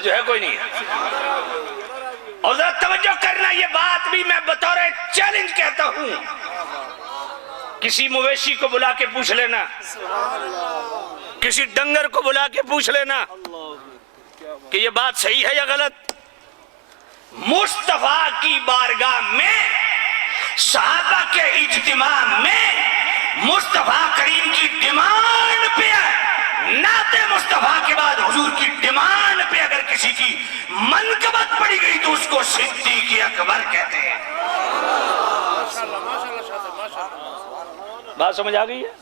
توجہ ہے کوئی نہیں ہے؟ اور ذرا توجہ کرنا، یہ بات بھی میں بطور چیلنج کہتا ہوں، کسی مویشی کو بلا کے پوچھ لینا، کسی ڈنگر کو بلا کے پوچھ لینا کہ یہ بات صحیح ہے یا غلط۔ مصطفیٰ کی بارگاہ میں، صحابہ کے اجتماع میں مصطفیٰ کریم کی ڈیمانڈ پہ ہے، نعت مصطفیٰ کے بعد حضور کی ڈیمانڈ پہ اگر کسی کی منقبت پڑی گئی تو اس کو صدیق اکبر کہتے ہیں۔ بات سمجھ آ گئی ہے؟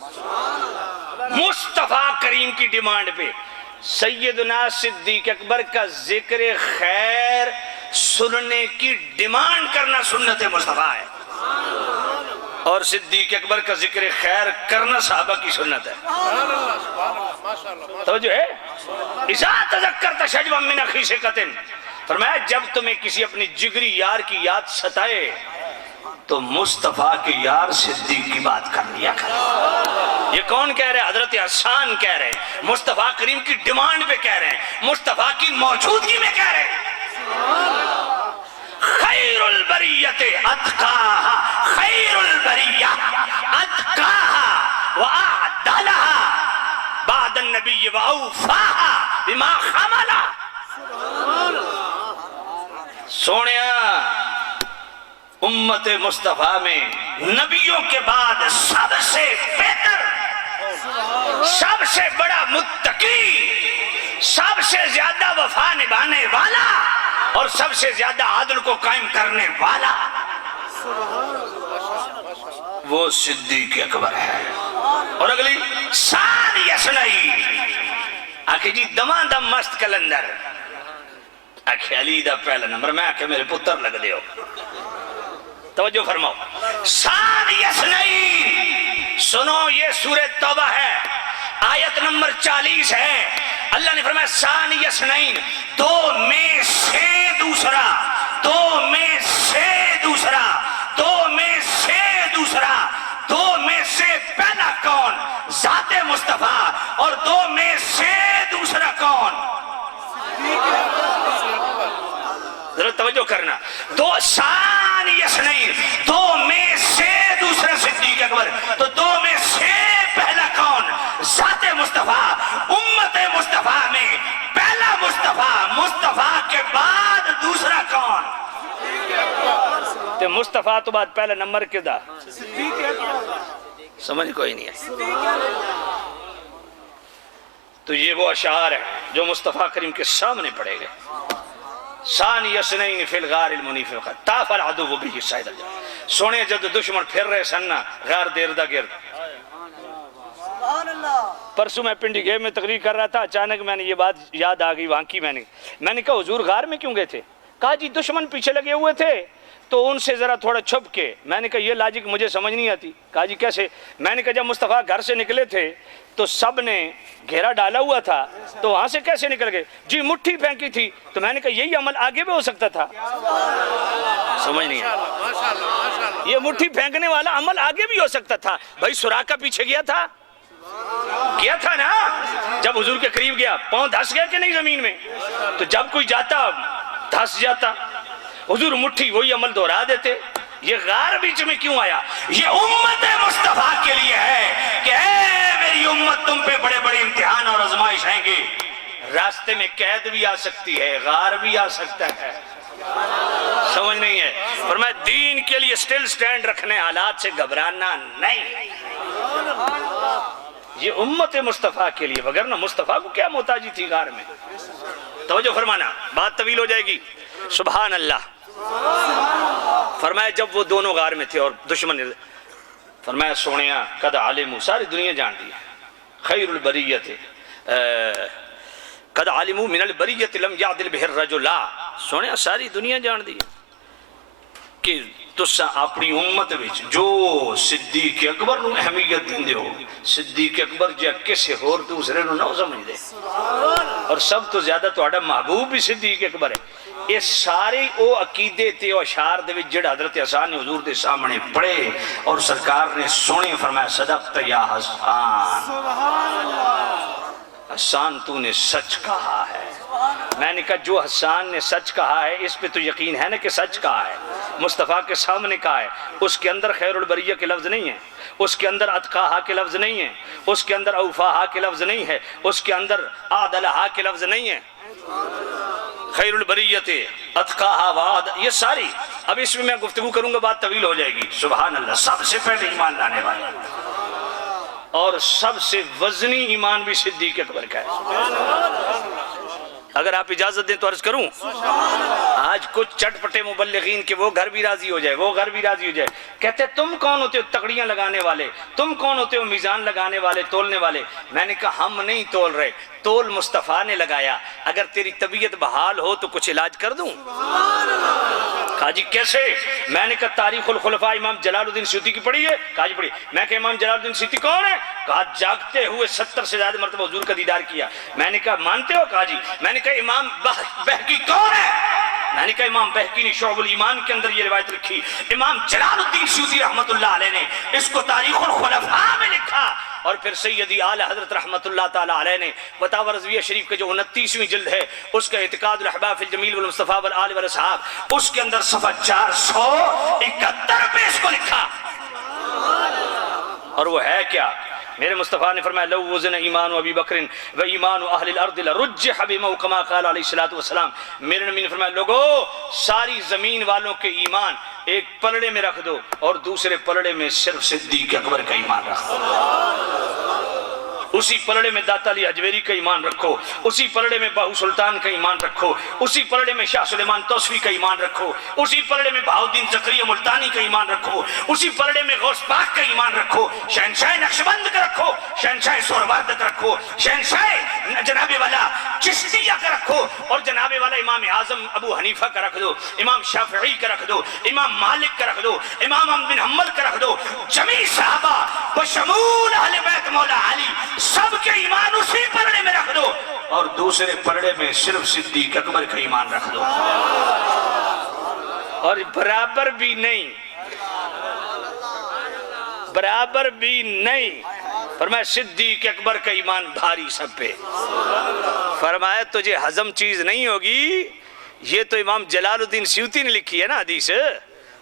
مصطفیٰ کریم کی ڈیمانڈ پہ سیدنا صدیق اکبر کا ذکر خیر سننے کی ڈیمانڈ کرنا سنت مصطفیٰ ہے، اور صدیق اکبر کا ذکر خیر کرنا صحابہ کی سنت ہے۔ توجہ ہے؟ اذا تذکرت شجوا من اخی ثقۃ، فرمایا جب تمہیں کسی اپنی جگری یار کی یاد ستائے تو مصطفیٰ کے یار صدیق کی بات کر لیا کر۔ یہ کون کہہ رہے ہیں؟ حضرت حسان کہہ رہے ہیں، مصطفیٰ کریم کی ڈیمانڈ پہ کہہ رہے ہیں، مصطفیٰ کی موجودگی میں کہہ رہے ہیں۔ خیر البریت اتقاہا، خیر البریہ اتقاہا واعدلہا بعد النبی واوفاہا بما حملا۔ سونیا امت مصطفیٰ میں نبیوں کے بعد سب سے بہتر، سب سے بڑا متقی، سب سے زیادہ وفا نبھانے والا اور سب سے زیادہ عدل کو قائم کرنے والا وہ صدیق اکبر ہے۔ اور اگلی سان یسنائی آکھے جی دماں دم مست کلندر، آکھے علی دا پہلا نمبر، میں آکھے میرے پتر لگ دیو۔ توجہ فرماؤ، سان یسنائی، سنو یہ سورہ توبہ ہے، آیت نمبر 40 ہے۔ اللہ نے فرمایا سان یسنائین، دو میں سے دوسرا، دو میں سے دوسرا، دو میں سے دوسرا، دو میں سے پہلا کون؟ ذات مصطفیٰ، اور دو میں سے دوسرا کون؟ ذرا توجہ کرنا، دو سان یسنائین، دو میں سے دوسرا صدیق اکبر، تو دو میں سے پہلا کون؟ ذات مصطفیٰ۔ امت مصطفیٰ میں پہلا مصطفیٰ، مصطفیٰ کے بعد دوسرا کون؟ تے مصطفیٰ تو بعد پہلا نمبر کدا؟ سمجھ کوئی نہیں ہے؟ تو یہ وہ اشعار ہیں جو مصطفیٰ کریم کے سامنے پڑے گئے۔ ثانی یسنین فی الغار المنیف طاف العدو بہ صید الجنہ، سونے جد دشمن پھر رہے سننا غار دیر دا گرد۔ پرسوں میں پنڈی گئے میں تقریر کر رہا تھا، اچانک میں نے یہ بات یاد آ گئی وہاں کی، میں نے کہا حضور غار میں کیوں گئے تھے؟ کہا جی دشمن پیچھے لگے ہوئے تھے تو ان سے ذرا تھوڑا چھپ کے۔ میں نے کہا یہ لاجک مجھے سمجھ نہیں آتی۔ کہا جی کیسے؟ میں نے کہا جب مصطفیٰ گھر سے نکلے تھے تو سب نے گھیرا ڈالا ہوا تھا، تو وہاں سے کیسے نکل گئے؟ جی مٹھی پھینکی تھی، تو میں نے کہا یہی عمل آگے بھی ہو سکتا تھا۔ سمجھ نہیں آیا؟ یہ مٹھی پھینکنے والا عمل آگے بھی ہو سکتا تھا۔ بھائی سراقہ پیچھے گیا تھا، کیا تھا نا، جب حضور کے قریب گیا پاؤں دھس گیا کہ نہیں زمین میں؟ تو جب کوئی جاتا دھس جاتا، حضور مٹھی وہی عمل دہرا دیتے۔ یہ غار بیچ میں کیوں آیا؟ یہ امت مصطفیٰ کے لیے ہے کہ اے میری امت تم پہ بڑے بڑے امتحان اور آزمائش آئیں گے، راستے میں قید بھی آ سکتی ہے، غار بھی آ سکتا ہے۔ سمجھ نہیں ہے؟ فرمایا دین کے لیے سٹل سٹینڈ رکھنے، حالات سے گھبرانا نہیں۔ یہ امت مصطفیٰ کے لیے، وگرنہ مصطفیٰ کو کیا محتاجی تھی غار میں؟ توجہ فرمانا، بات طویل ہو جائے گی۔ سبحان اللہ۔ فرمایا جب وہ دونوں غار میں تھے اور دشمن، فرمایا سونیا قد عالموا، ساری دنیا جان دی، خیر البریت قد عالموا من البریت لم یعدل بہ الرجل، سونیا ساری دنیا جان دی کہ تسا اپنی امت وچ جو صدیق اکبر نو اہمیت دیندے ہو، صدیق اکبر جا کسے ہور دوسرے نو نہ سمجھ دے، اور سب تو زیادہ تہاڈا محبوب بھی صدیق اکبر ہے۔ یہ سارے او عقیدے تے او اشعار دے وچ جڑا حضرت حسان نے حضور دے سامنے پڑھے اور سرکار نے سنے، فرمایا صدقت یا حسان، حسان تو نے سچ کہا ہے۔ میں نے کہا جو حسان نے سچ کہا ہے اس پہ تو یقین ہے نا کہ سچ کہا ہے، مصطفیٰ کے سامنے کہا ہے، اس کے اندر خیر البریہ کے لفظ نہیں ہیں، اس کے اندر اتقاہا کے لفظ نہیں ہیں، اس کے اندر اوفاہا کے لفظ نہیں ہے، اس کے اندر عادلہا کے لفظ نہیں ہیں، خیر البریت اتقاہا وعاد، یہ ساری اب اس میں گفتگو کروں گا بات طویل ہو جائے گی۔ سبحان اللہ، سب سے پہلے ایمان لانے والا اور سب سے وزنی ایمان بھی صدیق اکبر کا ہے۔ اگر آپ اجازت دیں تو عرض کروں، آج کچھ چٹ پٹے مبلغین کے وہ گھر بھی راضی ہو جائے، وہ گھر بھی راضی ہو جائے، کہتے ہیں تم کون ہوتے ہو تکڑیاں لگانے والے، تم کون ہوتے ہو میزان لگانے والے، تولنے والے؟ میں نے کہا ہم نہیں تول رہے، تول مصطفیٰ نے لگایا، اگر تیری طبیعت بحال ہو تو کچھ علاج کر دوں؟ کہا جی کیسے؟ میں نے کہا تاریخ الخلفاء امام جلال الدین سیوطی کی پڑھی ہے؟ کہا جی پڑھی۔ میں کہا امام جلال الدین سیوطی کون ہے؟ کہا جاگتے ہوئے 70 سے زیادہ مرتبہ حضور کا دیدار کیا۔ میں نے کہا مانتے ہو؟ کہا جی۔ میں نے کہا امام بہقی کون ہے؟ میں نے کہا امام بہقی نے شعب الایمان کے اندر یہ روایت لکھی، امام جلال الدین سیوطی رحمت اللہ علیہ نے اس کو تاریخ الخلفاء میں لکھا، اور پھر سیدی اعلی حضرت رحمت اللہ تعالی علیہ نے فتاوی رضویہ شریف کے جو 29ویں جلد ہے اس کا اعتقاد الاحباب فی الجمیل والمصطفیٰ والآل والاصحاب، اس کے اندر صفحہ 471 پہ اس کو لکھا، اور وہ ہے کیا؟ میرے مصطفیٰ نے فرمایا لو وزن ایمان ابی بکر و ایمان اہل الارض لرجح بما کما قال علیہ الصلوۃ والسلام۔ میرے نبی نے فرمایا لوگو ساری زمین والوں کے ایمان ایک پلڑے میں رکھ دو اور دوسرے پلڑے میں صرف صدیق اکبر کا ایمان رکھ دو، اسی پلڑے میں داتا علی حجویری کا ایمان رکھو، اسی پلڑے میں باہو سلطان کا ایمان رکھو، اسی پلڑے میں شاہ سلیمان توسوی کا ایمان رکھو، اسی پلڑے میں بہاؤالدین زکریا ملتانی کا ایمان رکھو، اسی پلڑے میں غوث پاک کا ایمان رکھو، شہنشاہ نقشبند کا رکھو، شہنشاہ سہروردہ کا رکھو، شہنشاہ جناب والا چشتیہ کا رکھو، اور جناب والا امام اعظم ابو حنیفہ کا رکھ دو، امام شافعی کا رکھ دو، امام مالک کا رکھ دو، امام احمد بن حنبل کا رکھ دو، جمیع صحابہ بشمول اہل بیت مولا علی سب کے ایمان اسی پلڑے میں رکھ دو، اور دوسرے پلڑے میں صرف صدیق اکبر کا ایمان رکھ دو، اور برابر بھی نہیں، برابر بھی نہیں، فرمایا صدیق اکبر کا ایمان بھاری سب پہ، فرمایا تجھے ہضم چیز نہیں ہوگی، یہ تو امام جلال الدین سیوطی نے لکھی ہے نا حدیث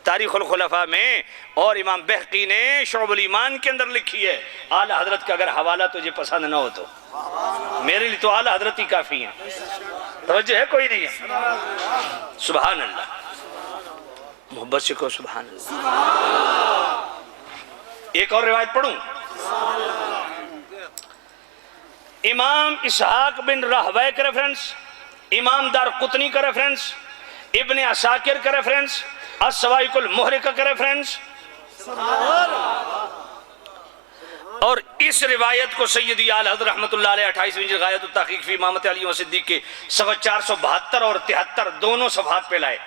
تاریخ الخلفاء میں، اور امام بہقی نے شعب الایمان کے اندر لکھی ہے۔ اعلی حضرت کا اگر حوالہ تجھے پسند نہ ہو تو میرے لیے تو اعلی حضرت ہی کافی ہیں، توجہ ہے کوئی نہیں ہے؟ سبحان اللہ، محبت سے کہو سبحان اللہ۔ ایک اور روایت پڑھوں، امام اسحاق بن راہوے کا ریفرنس، امام دار قطنی کا ریفرنس، ابن عساکر کا ریفرنس، السوائق المحرقہ کا ریفرنس، اور اس روایت کو سیدی اعلی حضرت رحمت اللہ علیہ 28ویں جلد غایت التحقیق فی امامت علی و صدیق کے صفحہ 472 اور 73 دونوں صفحات پہ لائے۔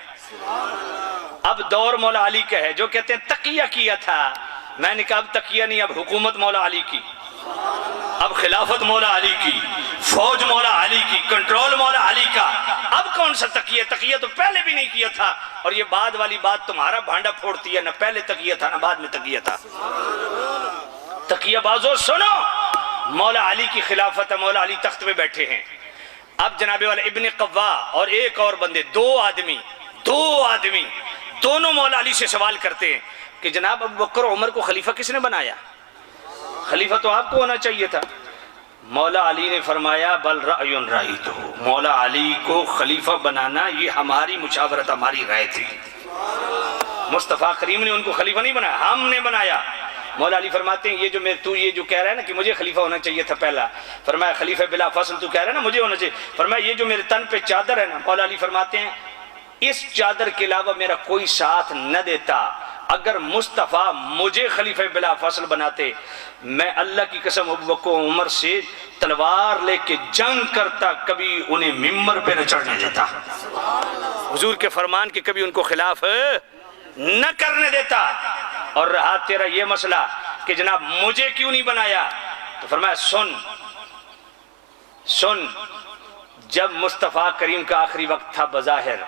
اب دور مولا علی کا ہے، جو کہتے ہیں تقیہ کیا تھا، میں نے کہا اب تقیہ نہیں، اب حکومت مولا علی کی، اب خلافت مولا علی کی، فوج مولا علی کی، کنٹرول مولا علی کا، اب کون سا تقیہ؟ تقیہ تو پہلے بھی نہیں کیا تھا، اور یہ بعد والی بات تمہارا بھانڈا پھوڑتی ہے، نہ پہلے تقیہ تھا نہ بعد میں تقیہ تھا۔ تقیہ بازو سنو، مولا علی کی خلافت ہے، مولا علی تخت پہ بیٹھے ہیں، اب جناب والا ابن قوا اور ایک اور بندے، دو آدمی دونوں مولا علی سے سوال کرتے ہیں کہ جناب ابو بکر عمر کو خلیفہ کس نے بنایا؟ خلیفہ تو آپ کو ہونا چاہیے تھا۔ مولا علی نے فرمایا بل رأی رأیتہ، مولا علی کو خلیفہ بنانا یہ ہماری مشاورت، ہماری رائے تھی، مصطفیٰ کریم نے ان کو خلیفہ نہیں بنایا، ہم نے بنایا۔ مولا علی فرماتے ہیں یہ جو کہہ رہا ہے نا کہ مجھے خلیفہ ہونا چاہیے تھا پہلا، فرمایا خلیفہ بلا فصل تو کہہ رہا ہے نا مجھے ہونا چاہیے، فرمایا یہ جو میرے تن پہ چادر ہے نا، مولا علی فرماتے ہیں اس چادر کے علاوہ میرا کوئی ساتھ نہ دیتا، اگر مصطفیٰ مجھے خلیفہ بلا فصل بناتے میں اللہ کی قسم ابو بکر عمر سے تلوار لے کے جنگ کرتا، کبھی انہیں ممبر پہ نہ چڑھنے دیتا، حضور کے فرمان کے کبھی ان کو خلاف نہ کرنے دیتا۔ اور رہا تیرا یہ مسئلہ کہ جناب مجھے کیوں نہیں بنایا، تو فرمایا سن، جب مصطفیٰ کریم کا آخری وقت تھا بظاہر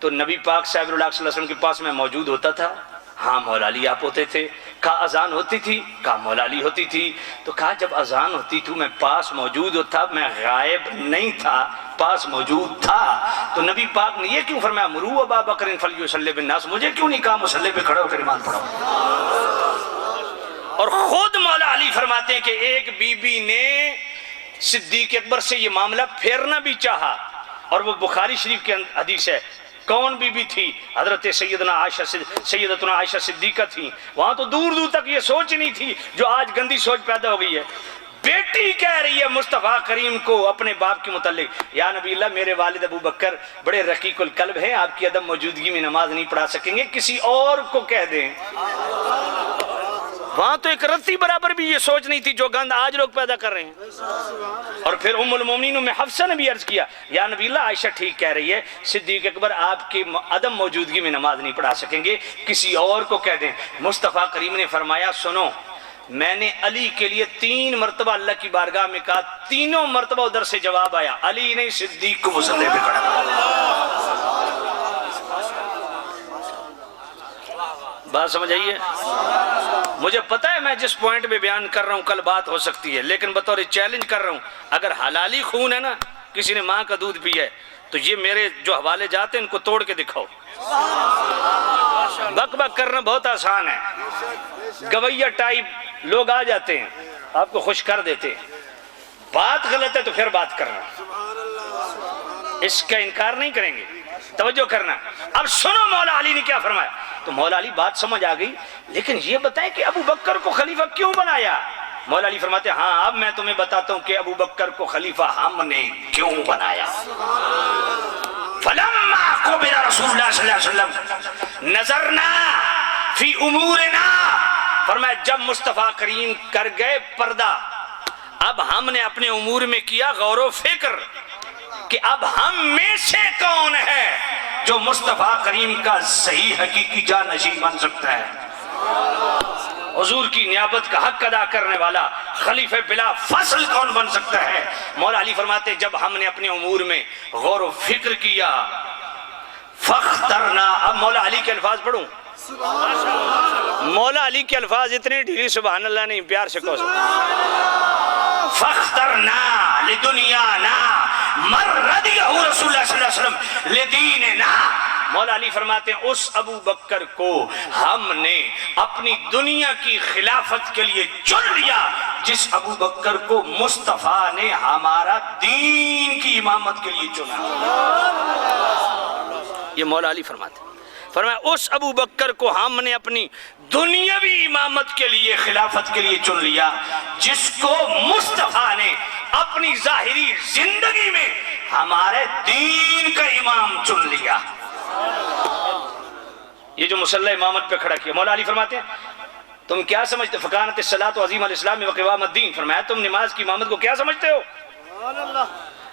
تو نبی پاک صاحب اللہ صلی اللہ علیہ وسلم کے پاس میں موجود ہوتا تھا؟ ہاں مولا علی آپ ہوتے تھے۔ کہا اذان ہوتی تھی؟ کہا مولا علی ہوتی تھی۔ تو کہا جب اذان ہوتی تو میں پاس موجود ہوتا، میں غائب نہیں تھا، پاس موجود تھا تو نبی پاک نے یہ کیوں فرمایا مرو ابا بکر فلیصلی بالناس، مجھے کیوں نہیں کہا مصلی پہ کھڑے ہو کر نماز پڑھو؟ اور خود مولا علی فرماتے ہیں کہ ایک بی بی نے صدیق اکبر سے یہ معاملہ پھیرنا بھی چاہا، اور وہ بخاری شریف کے حدیث ہے۔ کون بی بی تھی؟ حضرت سیدتنا عائشہ صدیقہ تھی۔ وہاں تو دور دور تک یہ سوچ نہیں تھی جو آج گندی سوچ پیدا ہو گئی ہے۔ بیٹی کہہ رہی ہے مصطفیٰ کریم کو اپنے باپ کے متعلق، یا نبی اللہ میرے والد ابو بکر بڑے رقیق القلب ہیں، آپ کی عدم موجودگی میں نماز نہیں پڑھا سکیں گے، کسی اور کو کہہ دیں۔ وہاں تو ایک رتی برابر بھی یہ سوچ نہیں تھی جو گند آج لوگ پیدا کر رہے ہیں۔ اور پھر ام المومنین میں حفصہ نے بھی عرض کیا، یا نبی اللہ عائشہ ٹھیک کہہ رہی ہے، صدیق اکبر آپ کی عدم موجودگی میں نماز نہیں پڑھا سکیں گے، کسی اور کو کہہ دیں۔ مصطفیٰ کریم نے فرمایا سنو، میں نے علی کے لیے 3 مرتبہ اللہ کی بارگاہ میں کہا، تینوں مرتبہ ادھر سے جواب آیا، علی نہیں صدیق کو مصلی پہ کھڑا کر۔ بات سمجھ آئیے؟ مجھے پتہ ہے میں جس پوائنٹ پہ بیان کر رہا ہوں کل بات ہو سکتی ہے، لیکن بطور چیلنج کر رہا ہوں، اگر حلالی خون ہے نا، کسی نے ماں کا دودھ پیا ہے تو یہ میرے جو حوالے جاتے ہیں ان کو توڑ کے دکھاؤ۔ بک بک کرنا بہت آسان ہے، گویہ ٹائپ لوگ آ جاتے ہیں آپ کو خوش کر دیتے ہیں، بات غلط ہے تو پھر بات کرنا، اس کا انکار نہیں کریں گے، توجہ کرنا۔ اب سنو مولا علی نے کیا فرمایا، تو مولا علی بات سمجھ آ گئی، لیکن یہ بتائیں کہ ابو بکر کو خلیفہ کیوں بنایا؟ مولا علی فرماتے ہیں ہاں اب میں تمہیں بتاتا ہوں کہ ابو بکر کو خلیفہ ہم نے کیوں بنایا۔ فلما قبر رسول اللہ صلی اللہ علیہ وسلم نظرنا فی امورنا، فرمایا جب مصطفیٰ کریم کر گئے پردہ، اب ہم نے اپنے امور میں کیا غور و فکر کہ اب ہم میں سے کون ہے جو مصطفیٰ کریم کا صحیح حقیقی جانشین بن سکتا ہے، حضور کی نیابت کا حق ادا کرنے والا خلیفہ بلا فصل کون بن سکتا ہے۔ مولا علی فرماتے ہیں جب ہم نے اپنے امور میں غور و فکر کیا، فاخترنا، اب مولا علی کے الفاظ پڑھوں، مولا علی کے الفاظ اتنے ڈھیلی سبحان اللہ نہیں، پیار سے کہو فاخترنا لدنیانا من رضیہ رسول اللہ صلی اللہ علیہ وسلم لدیننا۔ مولا علی فرماتے ہیں اس ابو بکر کو ہم نے اپنی دنیا کی خلافت کے لیے چن لیا جس ابو بکر کو مصطفیٰ نے ہمارا دین کی امامت کے لیے چنا۔ یہ مولا علی فرماتے ہیں، فرمایا اس ابو بکر کو ہم نے اپنی دنیاوی امامت کے لیے خلافت کے لیے چن لیا جس کو مصطفیٰ نے اپنی ظاہری زندگی میں ہمارے دین کا امام چن لیا۔ یہ جو مصلی امامت پہ کھڑا کیا، مولا علی فرماتے ہیں تم کیا سمجھتے، فکانت الصلاۃ عظیم الاسلام وقوام الدین، فرمایا تم نماز کی امامت کو کیا سمجھتے ہو؟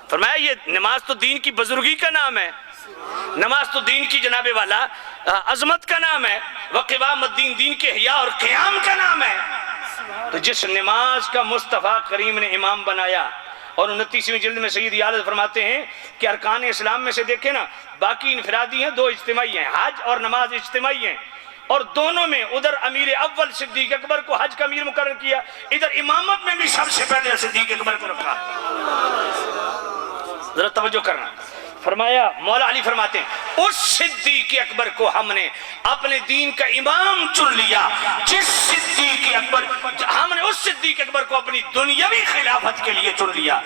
فرمایا یہ نماز تو دین کی بزرگی کا نام ہے، نماز تو دین کی جناب والا عظمت کا نام ہے، وقوام الدین دین کے حیا اور قیام کا نام ہے۔ تو جس نماز کا مصطفیٰ کریم نے امام بنایا، اور 29ویں جلد میں سید یالد فرماتے ہیں کہ ارکان اسلام میں سے دیکھیں نا، باقی انفرادی ہیں، 2 اجتماعی ہیں، حج اور نماز اجتماعی ہیں، اور دونوں میں ادھر امیر اول صدیق اکبر کو حج کا امیر مقرر کیا، ادھر امامت میں بھی سب سے پہلے صدیق اکبر کو رکھا۔ ذرا توجہ کرنا، فرمایا مولا علی فرماتے ہیں اس صدیق اکبر کو ہم نے اپنے دین کا امام چن لیا جس صدیق اکبر، ہم نے اس صدیق اکبر کو اپنی دنیاوی خلافت کے لیے چن لیا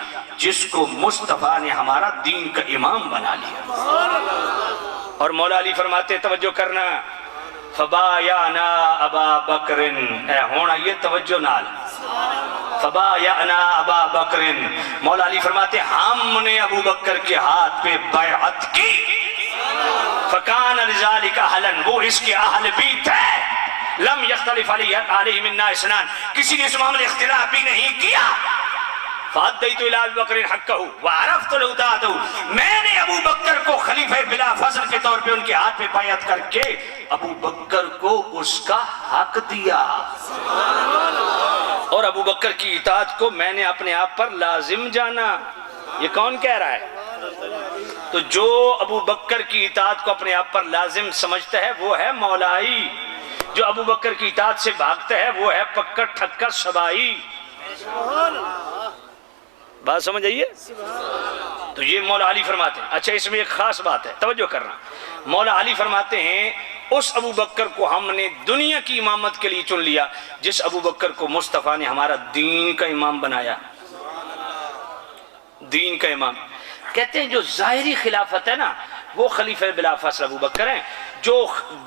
جس کو مصطفیٰ نے ہمارا دین کا امام بنا لیا۔ اور مولا علی فرماتے ہیں توجہ کرنا، فبایعنا ابا بکر، اے ہونا یہ توجہ نال، فبایعنا ابا بکر، مولا علی فرماتے ہم نے ابو بکر کے ہاتھ پہ بیعت کی، فکان لذالک اہلا، وہ اس کے اہل بھی تھے، لم یختلف علیہ منا اثنان، کسی نے اس معاملے اختلاف بھی نہیں کیا، فادیت الی ابی بکر حقہ وعرفت له طاعته، میں نے ابو بکر کو خلیفہ بلا فضل کے طور پہ ان کے ہاتھ پہ بیعت کر کے ابو بکر کو اس کا حق دیا، اور ابو بکر کی اطاعت کو میں نے اپنے آپ پر لازم جانا۔ یہ کون کہہ رہا ہے؟ تو جو ابو بکر کی اطاعت کو اپنے آپ پر لازم سمجھتا ہے وہ ہے مولائی، جو ابو بکر کی اطاعت سے بھاگتا ہے وہ ہے پکا ٹھکا سبائی۔ بات سمجھ آئیے؟ تو یہ مولا علی فرماتے ہیں. اچھا اس میں ایک خاص بات ہے، توجہ کرنا. مولا علی فرماتے ہیں اس ابو بکر کو ہم نے دنیا کی امامت کے لیے چن لیا جس ابو بکر کو مصطفیٰ نے ہمارا دین کا امام بنایا. دین کا امام. کہتے ہیں جو ظاہری خلافت ہے نا وہ خلیفہ بلا فصل ابو بکر ہیں، جو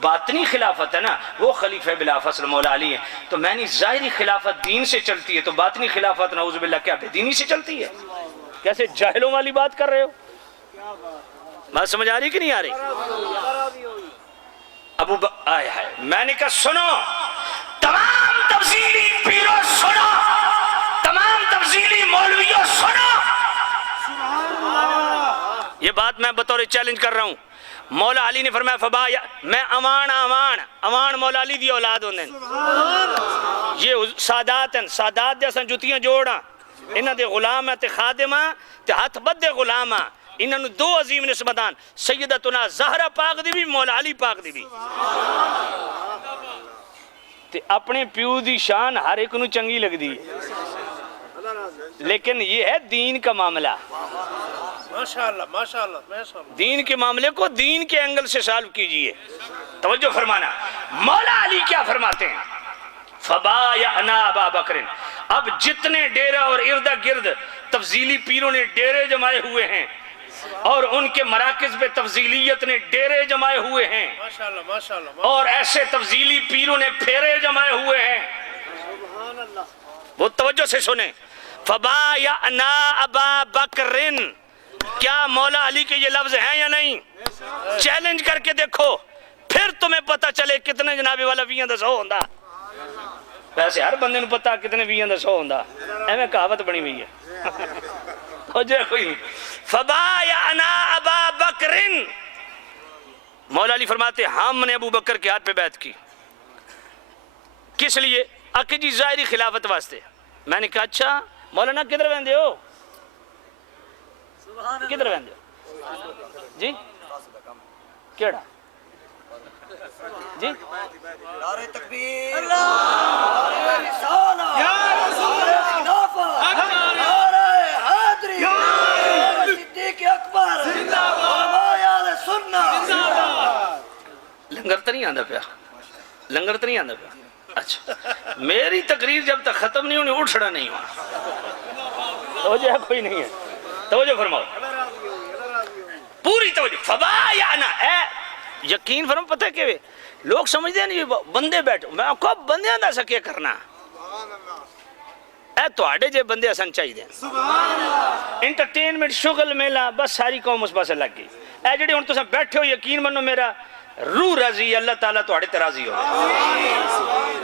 باطنی خلافت ہے نا وہ خلیفہ بلا فصل مولا علی ہیں. تو میں نے ظاہری خلافت دین سے چلتی ہے تو باطنی خلافت نعوذ باللہ کیا بے دینی سے چلتی ہے؟ کیسے جاہلوں والی بات کر رہے ہو؟ بات سمجھ آ رہی کہ نہیں آ رہی؟ آئے ہائے میں نے کہا سنو تمام تفضیلی پیرو سنو، تمام تفضیلی مولویوں سنو، یہ بات میں بطور چیلنج کر رہا ہوں. مولا علی نے فرمایا فبا میں امان مولا علی دی اولاد ہوندے یہ سادات ہیں، سادات جیسا جتیاں جوڑا انہاں دے غلام ہیں تے خادمہ تے ہاتھ بدے غلام ہیں. انہاں نو دو عظیم نسبتان سیدتنا زہرا پاک دی بھی مولا علی پاک دی بھی. تے اپنے پیو دی شان ہر ایک نو چنگی لگ دی لیکن یہ ہے دین کا معاملہ. ماشاءاللہ ماشاءاللہ ماشاءاللہ. دین کے معاملے کو دین کے اینگل سے سالو کیجئے. توجہ فرمانا. مولا علی کیا فرماتے ہیں؟ فبایعنا ابا بکر. اب جتنے ڈیرہ اور ارد گرد تفضیلی پیروں نے ڈیرے جمائے ہوئے ہیں اور ان کے مراکز پہ تفضیلیت نے ڈیرے جمائے ہوئے ہیں ماشاءاللہ ماشاءاللہ. اور ایسے تفضیلی پیروں نے پھیرے جمائے ہوئے ہیں. وہ توجہ سے سنیں. فبایعنا ابا بکرن. کیا مولا علی کے یہ لفظ ہیں یا نہیں؟ چیلنج کر کے دیکھو پھر تمہیں پتا چلے کتنے جنابی والا 20 سو ہوندہ. ویسے ہر بندے نے پتا کتنے 20 سو ہوندہ ایویں کہاوت بنی ہوئی ہے ہو جائے کوئی نہیں. فبایعنا ابا بکرن. مولا علی فرماتے ہم نے ابو بکر کے ہاتھ پہ بیعت کی. کس لیے؟ آکے جی ظاہری خلافت واسطے. میں نے کہا اچھا مولانا کدھر بندے ہو؟ کدھر بندے ہو جی؟ کیڑا جی؟ نعرہ تکبیر، نعرہ رسالہ، یا رسول اللہ، نعرہ حیدری، صدیق اکبر، علماء اہل سنت. لنگر تو نہیں آندہ پیا؟ لنگر تو نہیں آندہ پیا؟ اچھا میری تقریر جب تک ختم نہیں ہونی اٹھڑا نہیں ہوا. توجہ کوئی نہیں ہے. توجہ فرماؤ پوری توجہ. فبایعنا اے یقین فرم پتہ کہ لوگ سمجھتے ہیں نہیں بندے بیٹھو میں کو بندیاں دا سکے کرنا اے تو آڑے جے بندے اسن چاہی دیں. انٹرٹینمنٹ شغل میلا بس ساری قوم اس پاس لگ گئی. اے جڑے ہن تساں بیٹھے ہو یقین منو میرا روح راضی اللہ تعالیٰ تواڈے تے راضی ہو.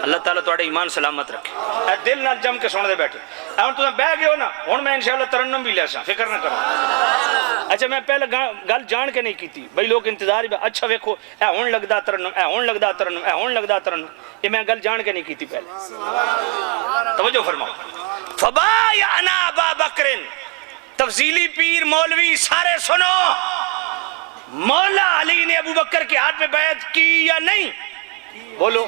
اللہ تعالیٰ تواڈے ایمان سلامت رکھے. اے دل نال جم کے سن دے بیٹھے. اے ہن تساں بیٹھ گئے ہو نا ہن میں انشاءاللہ ترنم بھی لے سا فکر نہ کرو. اچھا میں پہلے گل جان کے نہیں کیتی بھئی لوگ انتظار ہی اچھا ویکھو اے ہن لگدا ترنم اے ہن لگدا ترنم اے ہن لگدا ترنم. یہ میں گل جان کے نہیں کیتی پہلے. توجہ فرماؤ. فبایعنا ابا بکرن. تفضیلی پیر مولوی سارے سنو. مولا علی نے ابو بکر کے ہاتھ پہ بیعت کی یا نہیں؟ بولو.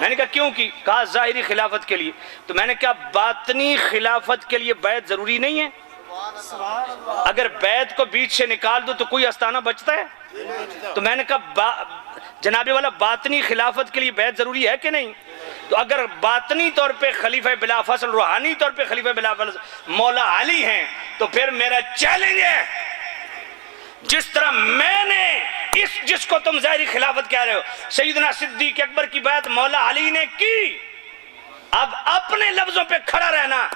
میں نے کہا کیوں کی؟ کہا ظاہری خلافت کے لیے. تو میں نے کہا باطنی خلافت کے لیے بیعت ضروری نہیں ہے؟ اگر بیعت کو بیچ سے نکال دو تو کوئی آستانہ بچتا ہے؟ تو میں نے کہا جناب والا باطنی خلافت کے لیے بیعت ضروری ہے کہ نہیں؟ تو اگر باطنی طور پہ خلیفہ بلا فصل روحانی طور پہ خلیفہ بلا فصل مولا علی ہیں تو پھر میرا چیلنج ہے جس طرح میں نے جس کو تم ظاہری خلافت کہہ رہے ہو سیدنا صدیق اکبر کی بیعت مولا علی نے کی، اب اپنے لفظوں پہ کھڑا رہنا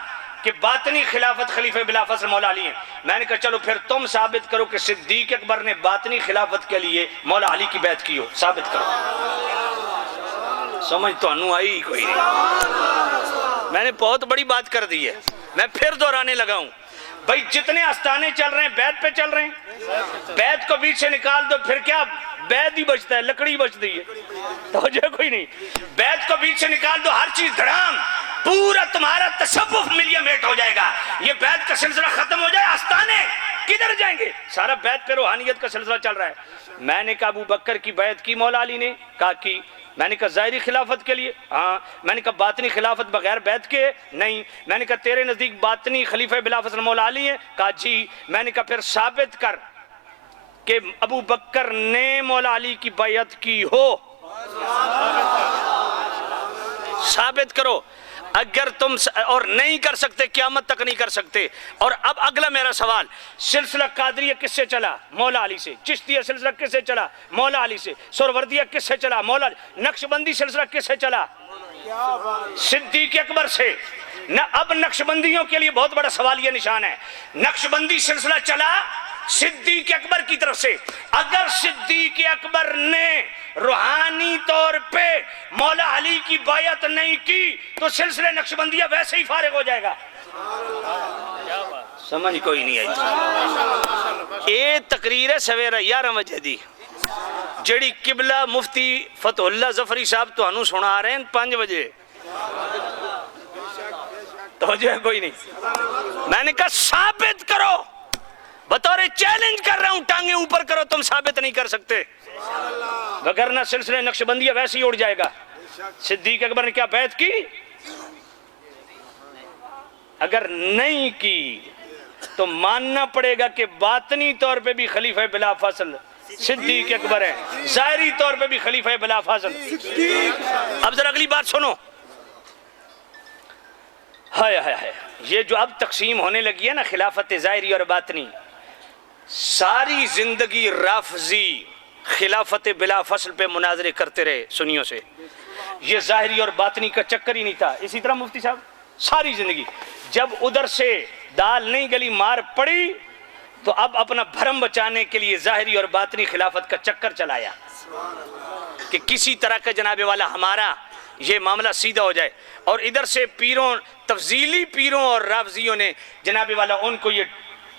کہ باطنی خلافت خلیفہ بلا فصل مولا علی ہیں. میں نے کہا چلو پھر تم ثابت کرو کہ صدیق اکبر نے باطنی خلافت کے لیے مولا علی کی بیعت کی ہو. ثابت کرو. سمجھ تو انو آئی کوئی نہیں. میں نے بہت بڑی بات کر دی ہے. میں پھر دہرانے لگا ہوں بھائی جتنے آستانے چل رہے ہیں بیعت پہ چل رہے ہیں. بیعت کو بیچ سے نکال دو پھر کیا بیعت ہی بچتا ہے لکڑی بچتی ہے. توجہ کوئی نہیں. بیعت کو بیچ سے نکال دو ہر چیز دھڑام پورا تمہارا تصوف ملیا میٹ ہو جائے گا. یہ بیعت کا سلسلہ ختم ہو جائے آستانے کدھر جائیں گے؟ سارا بیعت پہ روحانیت کا سلسلہ چل رہا ہے. میں نے کہا ابو بکر کی بیعت کی مولا علی نے؟ کہا کی. میں نے کہا ظاہری خلافت کے لیے؟ ہاں۔ میں نے کہا باطنی خلافت بغیر بیعت کے؟ نہیں۔ میں نے کہا تیرے نزدیک باطنی خلیفہ بلا فصل مولا علی ہیں؟ کہا جی۔ میں نے کہا پھر ثابت کر کہ ابو بکر نے مولا علی کی بیعت کی ہو، ثابت کرو۔ اگر تم اور نہیں کر سکتے قیامت تک نہیں کر سکتے۔ اور اب اگلا میرا سوال، سلسلہ قادریہ کس سے چلا؟ مولا علی سے۔ چشتیہ سلسلہ کس سے چلا؟ مولا علی سے۔ سہروردیہ کس سے چلا؟ مولا علی۔ نقشبندی سلسلہ کس سے چلا؟ صدیق اکبر سے۔ اب نقشبندیوں کے لیے بہت بڑا سوالیہ نشان ہے، نقشبندی سلسلہ چلا صدیق اکبر کی طرف سے۔ اگر صدیق اکبر نے روحانی طور پہ مولا علی کی بیعت نہیں کی تو سلسلہ نقشبندیہ ویسے ہی فارغ ہو جائے گا۔ سمجھ کوئی نہیں آئی۔ اے تقریر ہے سویرہ 11 بجے دی، جڑی قبلہ مفتی فتح اللہ ظفری صاحب تو انہوں سنا رہے ہیں 5 بجے۔ توجہ ہے کوئی نہیں؟ میں نے کہا ثابت کرو، بطور چیلنج کر رہا ہوں، ٹانگیں اوپر کرو، تم ثابت نہیں کر سکتے، وگرنہ سلسلہ نقشبندیہ ویسے ہی اڑ جائے گا۔ صدیق اکبر نے کیا بیعت کی؟ اگر نہیں کی تو ماننا پڑے گا کہ باطنی طور پہ بھی خلیفہ بلا فصل صدیق اکبر ہے، ظاہری طور پہ بھی خلیفہ بلا فصل۔ اب ذرا اگلی بات سنو، ہائے ہائے ہائے، یہ جو اب تقسیم ہونے لگی ہے نا خلافت ظاہری اور باطنی، ساری زندگی رافضی خلافت بلا فصل پہ مناظرے کرتے رہے سنیوں سے، یہ ظاہری اور باطنی کا چکر ہی نہیں تھا۔ اسی طرح مفتی صاحب ساری زندگی، جب ادھر سے دال نہیں گلی مار پڑی تو اب اپنا بھرم بچانے کے لیے ظاہری اور باطنی خلافت کا چکر چلایا کہ کسی طرح کا جناب والا ہمارا یہ معاملہ سیدھا ہو جائے۔ اور ادھر سے پیروں، تفضیلی پیروں اور رافضیوں نے جناب والا ان کو یہ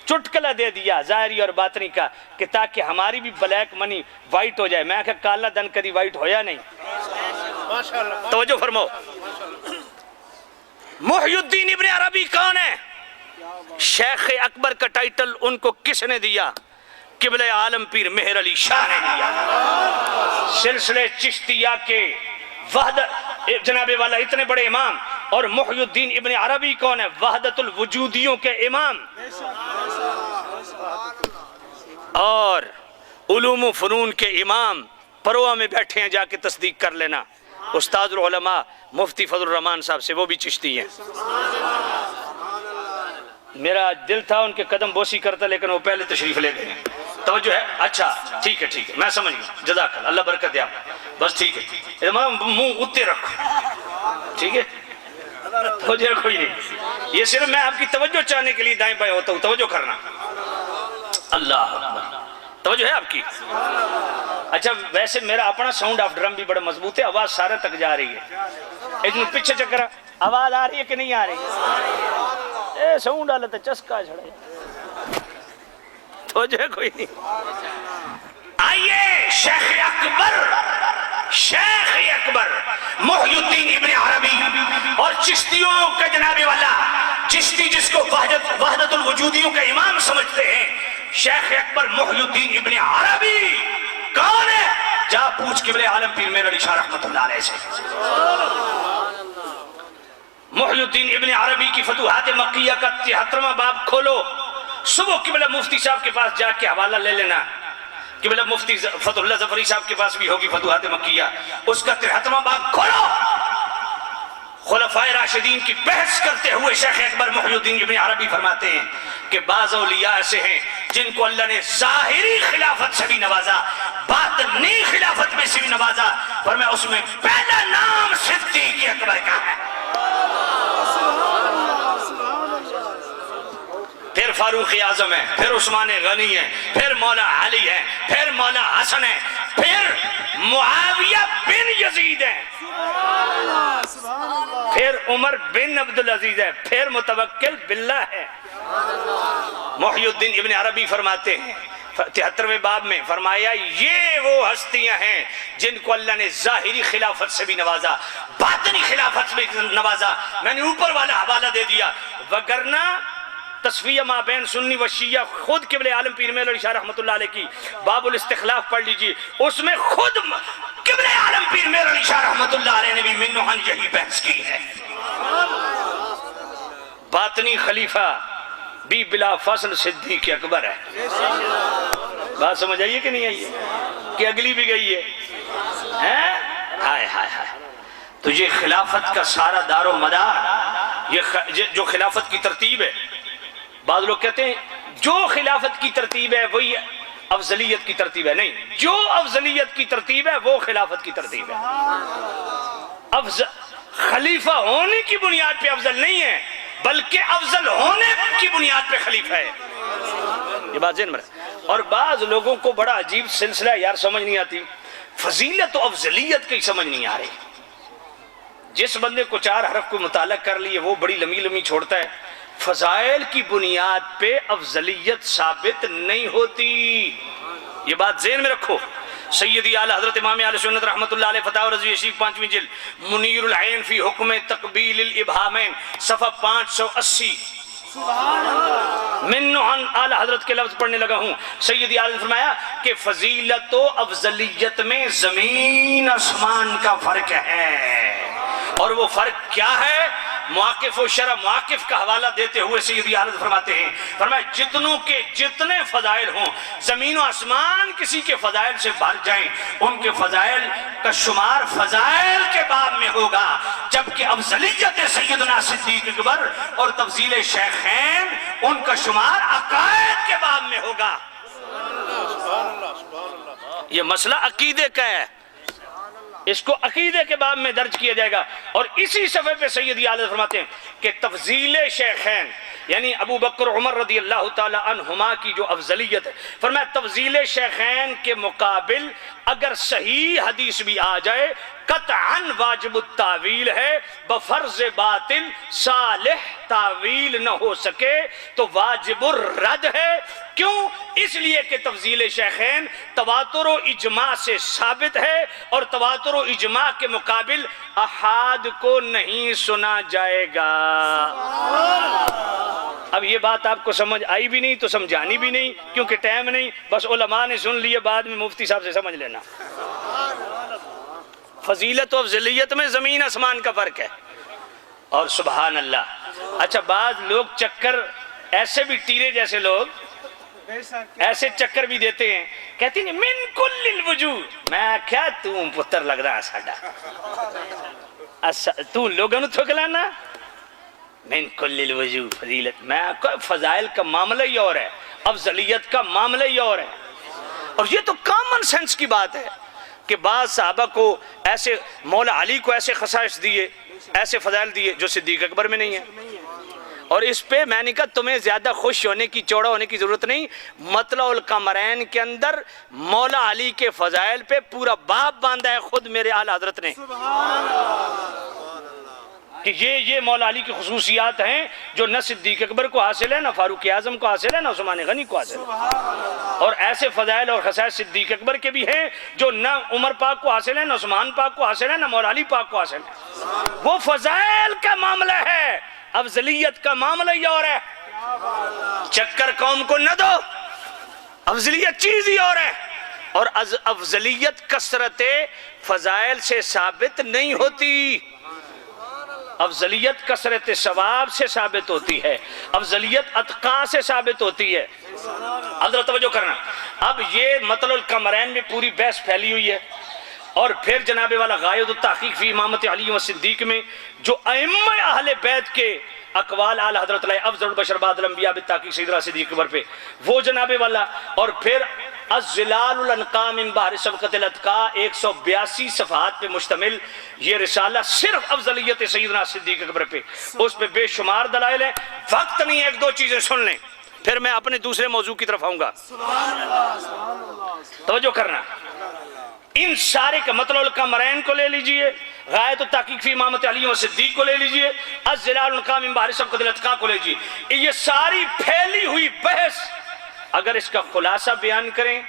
چٹکلا دے دیا ظاہری اور باطنی کا کہ تاکہ ہماری بھی بلیک منی وائٹ ہو جائے۔ میں کہا کالا دن کدی وائٹ ہویا نہیں۔ توجہ فرماؤ، محی الدین ابن عربی کون ہے؟ شیخ اکبر کا ٹائٹل ان کو کس نے دیا؟ قبلہ عالم پیر مہر علی شاہ نے دیا۔ سلسلے چشتیہ کے وحدت جناب والا اتنے بڑے امام، اور محی الدین ابن عربی کون ہے؟ وحدت الوجودیوں کے امام، اور علوم و فنون کے امام۔ پروا میں بیٹھے ہیں، جا کے تصدیق کر لینا، استاد العلماء مفتی فضل الرحمان صاحب سے، وہ بھی چشتی ہیں۔ میرا دل تھا ان کے قدم بوسی کرتا، لیکن وہ پہلے تشریف لے گئے۔ توجہ ہے؟ اچھا ٹھیک ہے ٹھیک ہے، میں سمجھ گیا، جزاک اللہ، اللہ برکت دے آپ، بس ٹھیک ہے، منہ اتے رکھو، ٹھیک ہے، توجہ کوئی نہیں، یہ صرف میں آپ کی توجہ چاہنے کے لیے دائیں بائیں ہوتا ہوں، توجہ کرنا۔ اللہ اکبر، توجہ ہے آپ کی؟ اچھا ویسے میرا اپنا ساؤنڈ آف ڈرم بھی بڑا مضبوط ہے، آواز سارے تک جا رہی ہے، اتنے پیچھے چکر آواز آ رہی ہے کہ نہیں آ رہی؟ اے ساؤنڈ آلہ تو چسکا چھڑے، توجہ کوئی نہیں۔ آئیے شیخ اکبر محی الدین ابن عربی اور چشتیوں کا جناب والا، چشتی جس کو وحدت الوجودیوں کا امام سمجھتے ہیں، شیخ اکبر محی الدین ابن عربی کون ہے؟ جا پوچھ قبلہ عالم پیر مہر علی شاہ رحمت اللہ علیہ سے۔ محی الدین ابن عربی کی فتوحات مکیہ کا 73واں باب کھولو، صبح قبلہ مفتی صاحب کے پاس جا کے حوالہ لے لینا، قبلہ مفتی فتح اللہ ظفری صاحب کے پاس بھی ہوگی فتوحات مکیہ، اس کا 73واں باب کھولو۔ خلفائے راشدین کی بحث کرتے ہوئے شیخ اکبر محی الدین ابن عربی فرماتے ہیں کہ بعض اولیاء ایسے ہیں جن کو اللہ نے ظاہری خلافت سے بھی نوازا، باطنی خلافت میں سے بھی نوازا، فرمایا اس میں پہلا نام صدیق اکبر کا ہے، پھر فاروق اعظم ہے، پھر عثمان غنی ہے، پھر مولا علی ہے، پھر مولا حسن ہے، پھر معاویہ بن یزید ہے، پھر عمر بن عبدالعزیز ہے، پھر متوکل باللہ ہے۔ محی الدین ابن عربی فرماتے ہیں 73ویں باب میں، فرمایا یہ وہ ہستیاں ہیں جن کو اللہ نے ظاہری خلافت سے بھی نوازا، باطنی خلافت سے بھی نوازا۔ میں نے اوپر والا حوالہ دے دیا، وگرنہ تصفیہ ما بین سنی و شیعہ خود قبلِ عالم پیر میرعلی علی شاہ رحمۃ اللہ علیہ کی باب الاستخلاف پڑھ لیجئے، اس میں خود قبلِ عالم پیر میرعلی علی شاہ رحمۃ اللہ علیہ نے بھی من نوحان یہی بحث کی ہے۔ باطنی خلیفہ بھی بلا فصل صدیق اکبر ہے۔ بات سمجھ آئیے کہ نہیں آئیے کہ اگلی بھی گئی ہے؟ ہائے ہائے ہائے، تو یہ خلافت کا سارا دار و مدار، یہ جو خلافت کی ترتیب ہے، بعض لوگ کہتے ہیں جو خلافت کی ترتیب ہے وہی افضلیت کی ترتیب ہے، نہیں، جو افضلیت کی ترتیب ہے وہ خلافت کی ترتیب ہے۔ خلیفہ ہونے کی بنیاد پہ افضل نہیں ہے، بلکہ افضل ہونے کی بنیاد پہ خلیفہ ہے۔ یہ بات ذہن میں رکھیں۔ اور بعض لوگوں کو بڑا عجیب سلسلہ یار سمجھ نہیں آتی، فضیلت و افضلیت کی سمجھ نہیں آ رہی۔ جس بندے کو 4 حرف کو متعلق کر لیے وہ بڑی لمبی لمبی چھوڑتا ہے۔ فضائل کی بنیاد پہ افضلیت ثابت نہیں ہوتی، یہ بات ذہن میں رکھو۔ سیدی اعلی حضرت امام اہل سنت رحمۃ اللہ علیہ فتاوی رضویہ شریف 5ویں جلد منیر العین فی حکم تقبیل الابہامین صفحہ 580 من نوحان اعلی حضرت کے لفظ پڑھنے لگا ہوں۔ سیدی اعلی نے فرمایا کہ فضیلت و افضلیت میں زمین آسمان کا فرق ہے، اور وہ فرق کیا ہے؟ مواقف و شرع مواقف کا حوالہ دیتے ہوئے سیدی اعلی فرماتے ہیں، فرمایا جتنوں کے جتنے فضائل ہوں، زمین و آسمان کسی کے فضائل سے بھر جائیں، ان کے فضائل کا شمار فضائل کے باب میں ہوگا، جبکہ افضلیت سیدنا صدیق اکبر اور تفضیل شیخین ان کا شمار عقائد کے باب میں ہوگا۔ یہ مسئلہ عقیدے کا ہے، اس کو عقیدے کے باب میں درج کیا جائے گا۔ اور اسی صفحے پہ سیدی اعلی فرماتے ہیں کہ تفضیل شیخین یعنی ابو بکر عمر رضی اللہ تعالی عنہما کی جو افضلیت ہے، فرمایا تفضیل شیخین کے مقابل اگر صحیح حدیث بھی آ جائے قطعاً واجب التاویل ہے، بفرض باطل صالح تاویل نہ ہو سکے تو واجب الرد ہے۔ کیوں؟ اس لیے کہ تفضیل شیخین تواتر و اجماع سے ثابت ہے، اور تواتر و اجماع کے مقابل احاد کو نہیں سنا جائے گا۔ اب یہ بات آپ کو سمجھ آئی بھی نہیں تو سمجھانی بھی نہیں، کیونکہ ٹائم نہیں، بس علماء نے سن لیے، بعد میں مفتی صاحب سے سمجھ لینا۔ فضیلت و افضلیت میں زمین آسمان کا فرق ہے، اور سبحان اللہ۔ اچھا بعض لوگ چکر ایسے بھی ٹیرے جیسے لوگ ایسے چکر بھی دیتے ہیں، کہتے ہیں من کل الوجود، میں کیا تو پتر لگ رہا ساڈا، تو لوگوں نے تھکلانا من کل الوجود فضیلت، میں فضائل کا معاملہ ہی اور ہے، افضلیت کا معاملہ ہی اور ہے۔ اور یہ تو کامن سینس کی بات ہے کہ بعض صحابہ کو ایسے مولا علی کو ایسے خصائص دیے، ایسے فضائل دیے جو صدیق اکبر میں نہیں ہے۔ اور اس پہ میں نے کہا تمہیں زیادہ خوش ہونے کی چوڑا ہونے کی ضرورت نہیں، مطلع القمرین کے اندر مولا علی کے فضائل پہ پورا باب باندھا ہے خود میرے اعلی حضرت نے، کہ یہ مولا علی کی خصوصیات ہیں جو نہ صدیق اکبر کو حاصل ہے، نہ فاروق اعظم کو حاصل ہے، نہ عثمان غنی کو حاصل ہے۔ اور ایسے فضائل اور خصائص صدیق اکبر کے بھی ہیں جو نہ عمر پاک کو حاصل ہے، نہ عثمان پاک کو حاصل ہے، نہ مولا علی پاک کو حاصل ہے۔ وہ فضائل کا معاملہ ہے، افضلیت کا معاملہ ہی اور ہے۔ چکر قوم کو نہ دو، افضلیت چیز ہی اور ہے، اور افضلیت کثرت فضائل سے ثابت نہیں ہوتی، افضلیت کثرت ثواب سے ثابت ہوتی ہے، افضلیت اتقا سے ثابت ہوتی ہے۔ حضرت توجہ کرنا، اب یہ مطلع القمرین میں پوری بحث پھیلی ہوئی ہے، اور پھر جناب والا غایت التحقیق فی امامت علی و صدیق میں جو ائمہ اہل بیت کے اقوال اعلی حضرت علیہ افضل البشر بعد الانبیاء بالتحقیق سیدنا صدیق اکبر پہ وہ جناب والا، اور پھر الظلال الانقاء من بحر سبقت الاتقاء 182 صفحات پہ مشتمل یہ رسالہ صرف افضلیت سیدنا صدیق اکبر پہ، اس پہ بے شمار دلائل ہیں۔ وقت نہیں، ایک دو چیزیں سن لیں پھر میں اپنے دوسرے موضوع کی طرف آؤں گا۔ توجہ کرنا، ان سارے کا مطلع القمرین کو لے لیجئے، غایت التحقیق فی امامت علی و صدیق کو لے لیجئے، الظلال الانقاء من بحر سبقت الاتقاء کو لے لیجئے، یہ ساری پھیلی ہوئی بحث اگر اس کا خلاصہ بیان کریں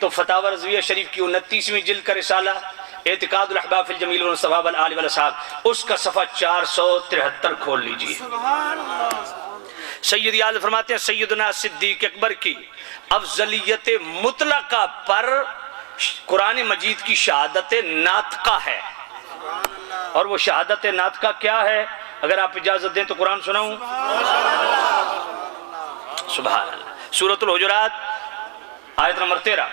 تو فتاوی رضویہ شریف کی 29ویں جلد کا رسالہ اعتقاد الاحباب فی الجمیل والمصطفیٰ والآل والاصحاب، اس کا صفحہ 473 کھول لیجئے۔ سیدی اعلیٰ فرماتے ہیں سیدنا صدیق اکبر کی افضلیت مطلقہ پر قرآن مجید کی شہادت ناطقہ ہے. اور وہ شہادت ناطقہ کیا ہے؟ اگر آپ اجازت دیں تو قرآن سناؤں. سبحان اللہ. سورۃ الحجرات آیت نمبر 13.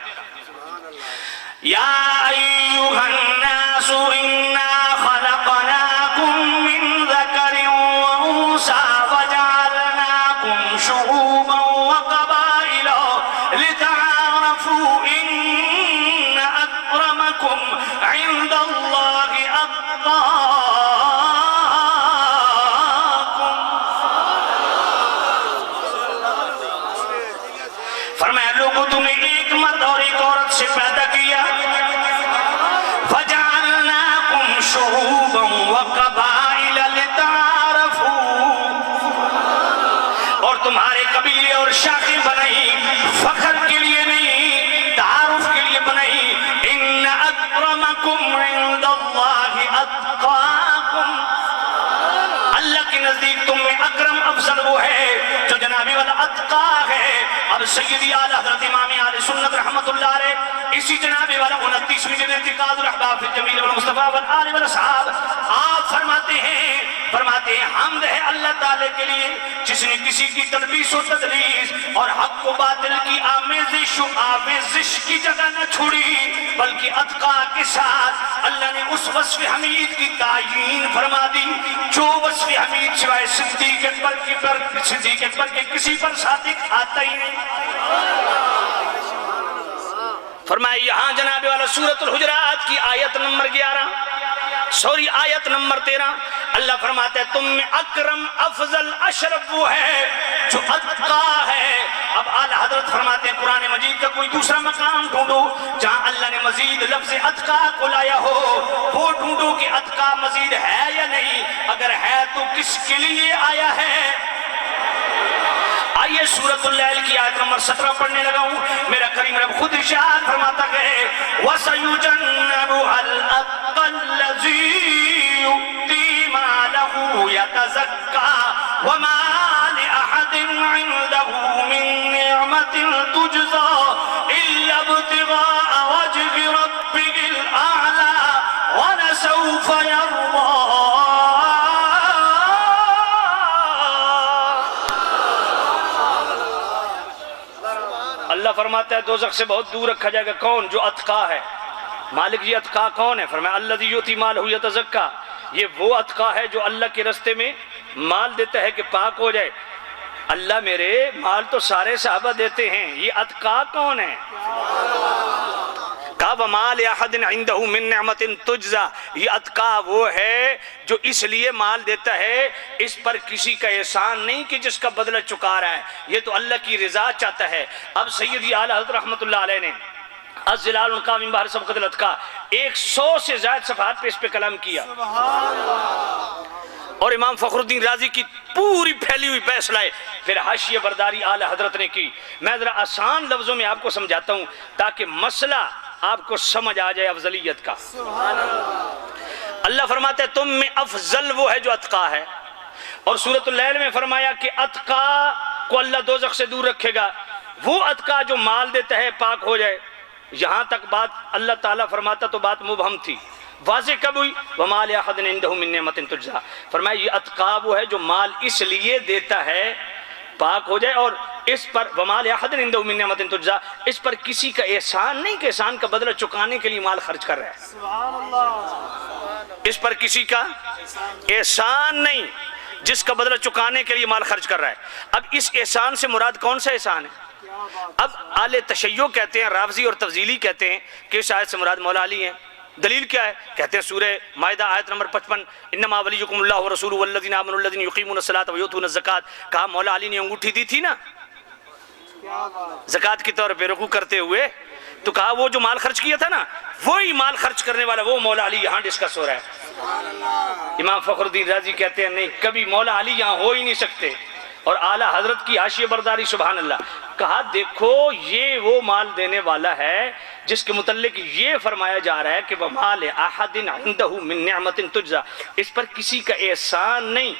یا ایھا الناس انا خلقناکم من ذکر وانثى وجعلناکم شعوبا وقبائل لتعارفوا ان اکرمکم عند اللہ اتقاکم. فرمایا لوگوں تمہیں ایک مرد اور ایک عورت سے پیدا کیا. فَجَعَلْنَاكُمْ شُعُوبًا وَقَبَائِلَ لِتَعَارَفُوا. اور تمہارے قبیلے اور شاخیں بنائی فخر کے لیے نہیں، تعارف کے لیے بنائی. إِنَّ أَكْرَمَكُمْ عِنْدَ اللَّهِ أَتْقَاكُمْ. اللہ کے نزدیک تم میں اکرم افضل وہ ہے جو جنابی والا اتقا ہے. اب سیدی اعلیٰ حضرت امام اہل سنت رحمت اللہ علیہ اسی جنابی والا 29ویں جلد انتقاد الاحباب فی الجمیل والمصطفیٰ والآل والاصحاب آپ فرماتے ہیں حمد ہے اللہ تعالیٰ کے لیے جس نے کسی کی تلبیس و تدلیس اور حق و باطل کی آمیزش و آویزش کی جگہ نہ چھوڑی، بلکہ اتقا کے ساتھ اللہ نے اس وصف حمید کی تعیین فرما دی جو وصف حمید سوائے صدیق اکبر کے کسی پر صادق آتا ہی نہیں. فرمایا یہاں جناب والا سورۃ الحجرات کی آیت نمبر 13 اللہ فرماتا ہے تم میں اکرم افضل اشرف وہ ہے جو اتقا ہے. اب اعلیٰ حضرت فرماتے ہیں قرآن مجید کا کوئی دوسرا مقام ڈھونڈو جہاں اللہ نے مزید لفظ اتقا کو لایا ہو، وہ ڈھونڈو کہ اتقا مزید ہے یا نہیں. اگر ہے تو کس کے لیے آیا ہے؟ آئیے سورۃ اللیل کی آیت نمبر 17 پڑھنے لگا ہوں. میرا کریم رب خود ارشاد فرماتا ہے وَسَيُجَنَّبُهَا الْأَتْقَى الَّذِي يُؤْتِي مَالَهُ يَتَزَكَّى وَمَا لِأَحَدٍ عِندَهُ مِن نِّعْمَةٍ تُجْزَى إِلَّا ابْتِغَاءَ وَجْهِ رَبِّهِ الْأَعْلَى وَلَسَوْفَ يَرْضَى. اللہ فرماتا ہے دوزخ سے بہت دور رکھا جائے گا کون؟ جو اتقا ہے. مالک جی اتقا کون ہے؟ فرمایا الذی یؤتی مالہ یتزکا. یہ وہ اتقا ہے جو اللہ کے رستے میں مال دیتا ہے کہ پاک ہو جائے. اللہ میرے مال تو سارے صحابہ دیتے ہیں، یہ اتقا کون ہے؟ کہا وَمَا لِأَحَدٍ عِندَهُ مِن نِّعْمَةٍ تُجْزَى. یہ اتقا وہ ہے جو اس لیے مال دیتا ہے اس پر کسی کا احسان نہیں کہ جس کا بدلہ چکا رہا ہے، یہ تو اللہ کی رضا چاہتا ہے. اب سیدی اعلیٰ حضرت رحمت اللہ علیہ نے الظلال القاء من بحر سبقت الاتقاء 100 سے زائد صفحات پہ اس پہ کلام کیا. اور امام فخر الدین رازی کی پوری پھیلی ہوئی بحث لائے، پھر حاشیہ برداری اعلیٰ حضرت نے کی. میں ذرا آسان لفظوں میں آپ کو سمجھاتا ہوں تاکہ مسئلہ آپ کو سمجھ آ جائے افضلیت کا. اللہ فرماتا ہے تم میں افضل وہ ہے جو اتقا ہے. اور سورۃ اللیل میں فرمایا کہ اتقا کو اللہ دوزخ سے دور رکھے گا. وہ اتقا جو مال دیتا ہے پاک ہو جائے. یہاں تک بات اللہ تعالیٰ فرماتا تو بات مبہم تھی، واضح کب ہوئی؟ وَمَا لِأَحَدٍ عِندَهُ مِن نِّعْمَةٍ تُجْزَى. فرمایا یہ اتقا وہ ہے جو مال اس لیے دیتا ہے پاک ہو جائے، اور اس پر وَمَا لِأَحَدٍ عِندَهُ مِن نِّعْمَةٍ تُجْزَى اس پر کسی کا احسان نہیں کہ احسان کا بدلہ چکانے کے لیے مال خرچ کر رہا ہے. اس پر کسی کا احسان نہیں جس کا بدلہ چکانے کے لیے مال خرچ کر رہا ہے. اب اس احسان سے مراد کون سا احسان ہے؟ اب اہل تشیع کہتے ہیں، رافضی اور تفضیلی کہتے ہیں کہ اس آیت سے مراد مولا علی ہیں. دلیل کیا ہے؟ کہتے ہیں سورہ مائدہ آیت نمبر 55 انما ولیکم اللہ ورسولہ والذین آمنوا الذین یقیمون الصلاۃ ویؤتون الزکاۃ. کہا مولا علی نے انگوٹھی دی تھی نا زکوٰۃ کے طور پہ رکوع کرتے ہوئے، تو کہا وہ جو مال خرچ کیا تھا نا وہی مال خرچ کرنے والا وہ مولا علی یہاں ڈسکس ہو رہا ہے. امام فخر الدین رازی کہتے ہیں نہیں، کبھی مولا علی یہاں ہو ہی نہیں سکتے. اور اعلیٰ حضرت کی حاشیہ برداری سبحان اللہ. کہا دیکھو یہ وہ مال دینے والا ہے جس کے متعلق یہ فرمایا جا رہا ہے کہ وَمَا لِأَحَدٍ عِندَهُ مِن نِّعْمَةٍ تُجْزَى اس پر کسی کا احسان نہیں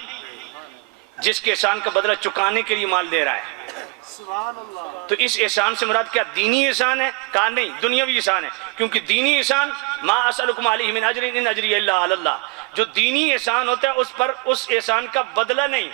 جس کے احسان کا بدلہ چکانے کے لیے مال دے رہا ہے. تو اس احسان سے مراد کیا دینی احسان ہے؟ کہا نہیں، دنیاوی احسان ہے. کیونکہ دینی احسان ما اسألکم علیہ من اجر ان اجری الا علی اللہ، جو دینی احسان ہوتا ہے اس پر اس احسان کا بدلہ نہیں